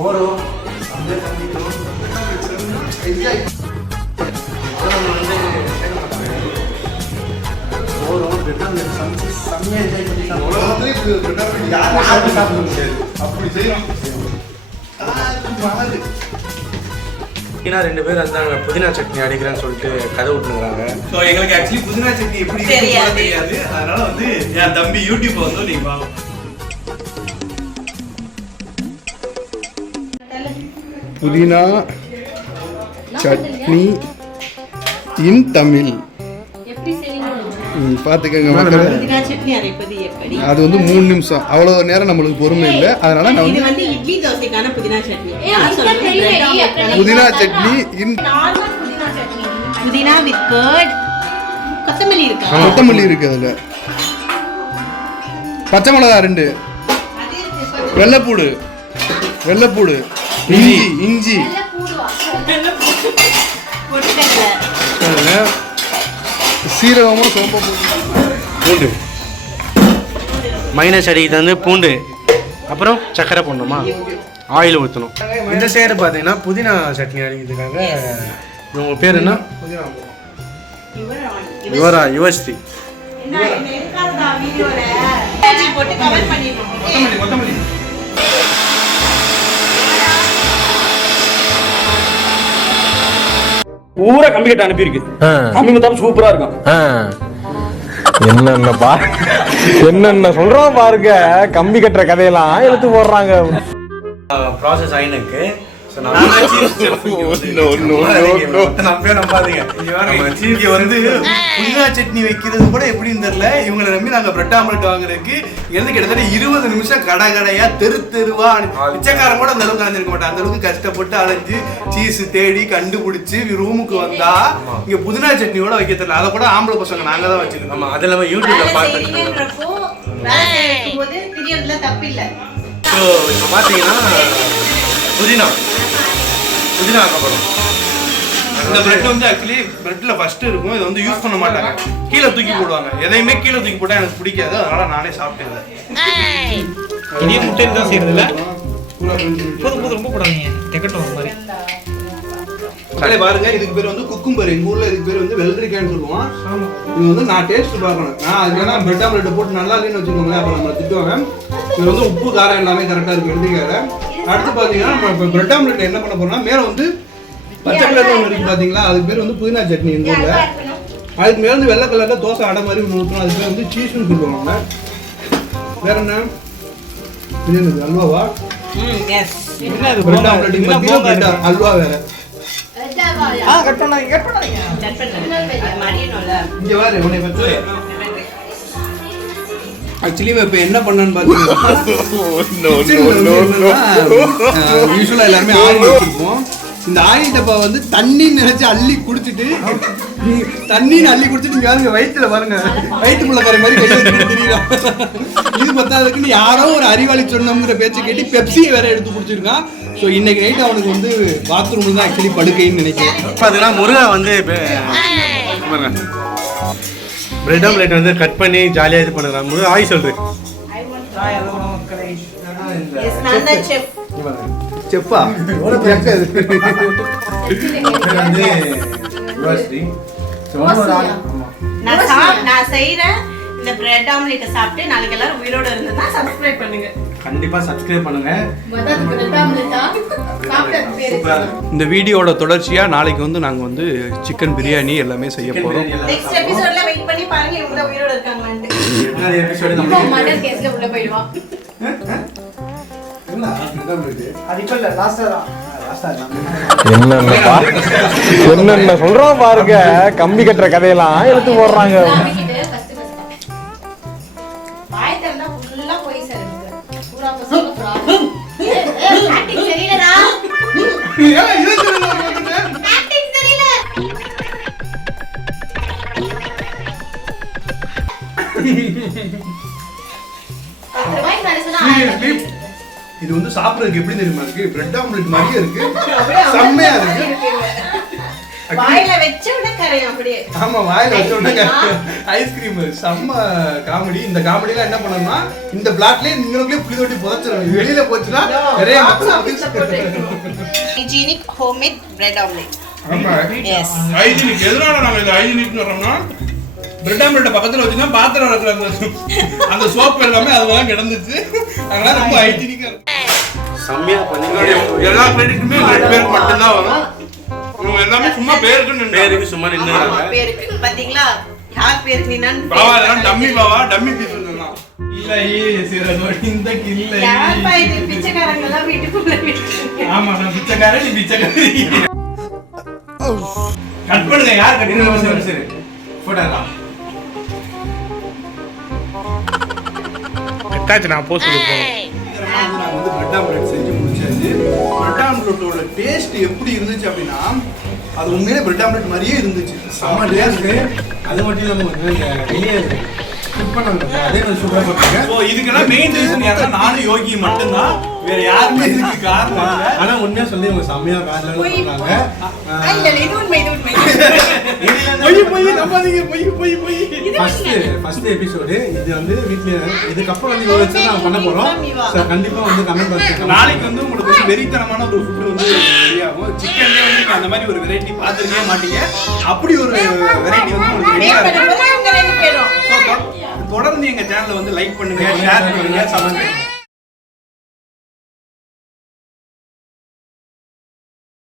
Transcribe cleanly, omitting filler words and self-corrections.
போகிறோம் ரெண்டு பேர் இருந்தாங்க புதினா சட்னி அடிக்கிறேன்னு சொல்லிட்டு கதை விட்டுருக்காங்க. ஸோ எங்களுக்கு ஆக்சுவலி புதினா சட்னி எப்படி தெரியாது, அதனால வந்து என் தம்பி யூடியூப் வந்து நீங்க வாங்க. புதினா சட்னி இன் தமிழ் பார்த்துக்கங்க மக்கள். அது வந்து 3 நிமிஷம், அவ்வளோ நேரம் நம்மளுக்கு பொறுமை இல்லை. அதனால நான் வந்து இட்லி தோசைக்கான புதினா சட்னி. புதினா சட்னி இன் புதினா வித் கர்ட், கொத்தமல்லி இருக்கு. கொத்தமல்லி இருக்கு, அதில் பச்சை மிளகா 2, வெள்ளைப்பூடு, இஞ்சி சீரகமும் சோம்பு பூண்டு மைனஸ் அடிக்கிறது வந்து பூண்டு, அப்புறம் சக்கரை போடணுமா, ஆயில் ஊற்றணும். இந்த சைடு பார்த்தீங்கன்னா புதினா சட்னி அடிக்கிறதுக்காக இவங்க பேர் என்ன? யுவஸ்ரீ. பூரா கம்பி கட்ட அனுப்பியிருக்கு. கம்பி மொத்தம் சூப்பரா இருக்கும். என்னென்ன சொல்றோம் பாருங்க. கம்பி கட்டுற கதையெல்லாம் எடுத்து போடுறாங்க. ப்ராசஸ் ஆயினுக்கு புதினா சட்னி வைக்கிறது கூட எப்படின்னு தெரியல. இவங்களை நம்பி நாங்க பிரெட் ஆம்லெட் வாங்குறதுக்கு இருந்து கிட்டத்தட்ட 20 நிமிஷம் கடையா தெருவா பிச்சைக்காரன் கூட அந்த அளவுக்கு அலைஞ்சிருக்க மாட்டேன். அந்த அளவுக்கு கஷ்டப்பட்டு அலைஞ்சு சீஸ் தேடி கண்டுபிடிச்சு ரூமுக்கு வந்தா இங்க புதினா சட்னியோட வைக்க தெரியல. அதை கூட ஆம்பளை பசங்க நாங்க தான் வச்சுக்கணும். அது இல்லாம யூடியூப்ல பாத்துட்டு பாத்தீங்கன்னா புதினா ஆக்கப்படும். இந்த பிரெட் வந்து ஆக்சுவலி பிரெட்ல ஃபர்ஸ்ட் இருக்கும். இதை வந்து யூஸ் பண்ண மாட்டாங்க, கீழே தூக்கி போடுவாங்க. எதையுமே கீழே தூக்கி போட்டா எனக்கு பிடிக்காது, அதனால நானே சாப்பிட்டேன். இனிய முட்டையில் தான் செய்யறதுல போதும் ரொம்ப போடாதீங்க, டெக்கட்டும் ஒரு மாதிரி. பாருங்க, இதுக்கு பேர் வந்து குக்கும்பர். எங்க ஊர்ல இதுக்கு பேர் வந்து வெள்ளரிக்காய்னு சொல்லுவோம். இது வந்து நான் டேஸ்ட் பார்க்கணும். நான் அதுக்கான பிரெட் ஆம்லெட் போட்டு நல்லா இல்லைன்னு வச்சுக்கோங்களேன், அப்ப நம்ம திட்டுவாங்க. இது வந்து உப்பு காரம் எல்லாமே கரெக்டா இருக்கு வெள்ளரிக்காயில. அடுத்து பாத்தீங்கன்னா நம்ம பிரெட் ஆம்லெட் என்ன பண்ண போறோம்னா, மேல வந்து பச்சை கலர்ல ஒன்று இருக்கு பாத்தீங்களா, அதுக்கு பேர் வந்து புதினா சட்னி எங்க ஊர்ல. அதுக்கு மேல வந்து வெள்ளை கலர்ல தோசை அடை மாதிரி ஒன்று ஊற்றணும், அதுக்கு பேர் வந்து சீஸ்ன்னு சொல்லுவாங்க. வேற என்ன? இது என்னது, அல்வாவா? பிரெட் ஆம்லெட் அல்வா வேற. ஆக்சுவலி இப்ப என்ன பண்ணன்னு பாத்தீங்கன்னா, யூசுவலா எல்லாருமே ஆயில் வச்சிருப்போம். இந்த ஆயில் டப்பா வந்து தண்ணி நினைச்சு அள்ளி குடிச்சிட்டு இங்க வயிற்றுல பாருங்க, வயிற்று முள்ளக்கார மாதிரி கை வச்சுட்டு தெரியும். இது பத்தாதுக்குன்னு யாரோ ஒரு அறிவாளி சொன்னோங்கிற பேச்சை கேட்டு பெப்சியை வேற எடுத்து குடிச்சிருக்கான். ஸோ இன்னைக்கு நைட் அவனுக்கு வந்து பாத்ரூம் தான் ஆக்சுவலி படுக்கைன்னு நினைக்கிறேன். பார்த்தீங்கன்னா முருகா வந்து பிரெட் ஆம்லெட் வந்து கட் பண்ணி ஜாலியாக இது பண்ணுறான். முருகா ஆய் சொல்றேன். செப்பா நான் செய்யறேன். இந்த பிரெட் ஆம்லெட் சாப்பிட்டு நாளைக்கு எல்லாரும் உயிரோட இருந்தா சப்ஸ்கிரைப் பண்ணுங்க. கண்டிப்பா சப்ஸ்கிரைப் பண்ணுங்க. இந்த வீடியோட தொடர்ச்சியா நாளைக்கு வந்து நாங்க வந்து சிக்கன் பிரியாணி எல்லாமே செய்ய போறோம். நெக்ஸ்ட் எபிசோட்ல வெயிட் பண்ணி பாருங்க இவங்க உயிரோட இருக்காங்கன்னு. என்ன எபிசோட் நம்ம மர்டர் கேஸ்ல உள்ள போய்டுவா. என்னென்ன சொல்றோம் பாருங்க. கம்பி கட்டுற கதையெல்லாம் எடுத்து போடுறாங்க. இது வந்து சாப்பிடுறதுக்கு எப்படி தெரியுமா இருக்கு? பிரெட் ஆம்லெட் மாதிரியே இருக்கு, செம்மையா இருக்கு. வாயில வச்ச உடனே கரையும் அப்படியே. ஆமா வாயில வச்ச உடனே ஐஸ்கிரீம் செம்ம காமெடி. இந்த காமெடிலாம் என்ன பண்ணணும்னா இந்த பிளாட்லயே நீங்களுக்குள்ளே புளி தொட்டி புதைச்சிடும். வெளியில போச்சுன்னா நிறைய ஹைஜீனிக் ஹோம்மேட் பிரெட் ஆம்லெட். ஆமா எஸ். ஹைஜீனிக். எதனால நாங்க இது ஹைஜீனிக்னு சொல்றோம்னா பிரெட் ஆம்லெட் பக்கத்துல வச்சுன்னா பாத்திரம் இருக்கிற அந்த சோப் எல்லாமே அதெல்லாம் கிடந்துச்சு. அதனால ரொம்ப ஹைஜீனிக்கா இருக்கு. செம்மையா பண்ணீங்க. எல்லா கிரெடிட்டுமே ரெண்டு பேருக்கு மட்டும்தான் வரும். இவங்க எல்லாமே சும்மா பேருக்கு சும்மா நின்று பேருக்கு பாத்தீங்களா யார் பேருக்கு நின்னான்னு பாவா இதெல்லாம் டம்மி பாவா டம்மி பீஸ் சொன்னான். இல்ல சீரகம் இந்த கில்ல யார் பா இது பிச்சைக்காரங்க எல்லாம் வீட்டுக்குள்ள விட்டுருங்க. ஆமா நான் பிச்சைக்காரன் நீ பிச்சைக்காரி. கட் பண்ணுங்க யார் கட்டின சரி போடலாம். கட்டாச்சு நான் போஸ்ட் கொடுப்போம். நான் வந்து பிரெட் ஆம்லெட் செஞ்சு முடிச்சாச்சு. பிரெட் ஆம்லெட்டோட டேஸ்ட் எப்படி இருந்துச்சு அப்படின்னா அது உண்மையிலே பிரெட் ஆம்லெட் மாதிரியே இருந்துச்சு. செம்ம டேஸ்ட். அது மட்டும் இல்லாம இந்த வெளியே குக் பண்ணாங்க அதே மாதிரி சூப்பரா போட்டாங்க. ஸோ இதுக்கெல்லாம் மெயின் ரீசன் யாருன்னா நானும் யோகி மட்டும்தான். வேற யாருமே இதுக்கு காரணம் இல்லை. ஆனா உண்மையா சொல்லி அவங்க செம்மையா வேலை பண்றாங்க. இல்ல இல்ல இது உண்மை இது உண்மை. பொய் நம்பாதீங்க பொய். ஃபர்ஸ்ட் எபிசோடு இது வந்து வீட்ல இதுக்கப்புறம் வந்து இவ்வளவு வச்சு நான் பண்ண போறோம். சோ கண்டிப்பா வந்து கமெண்ட் பாக்ஸ்ல நாளைக்கு வந்து உங்களுக்கு வந்து வெறித்தனமான ஒரு ஃபுட் வந்து ரெடியாகும். சிக்கன்லயே வந்து நீங்க அந்த மாதிரி ஒரு வெரைட்டி பார்த்துருக்கவே மாட்டீங்க. அப்படி ஒரு வெரைட்டி வந்து உங்களுக்கு ரெடியா இருக்கும். ரெண்டு பேரும் தொடர்ந்து எங்க சேனலை வந்து லைக் பண்ணுங்க, ஷேர் பண்ணுங்க, சப்ஸ்கிரைப்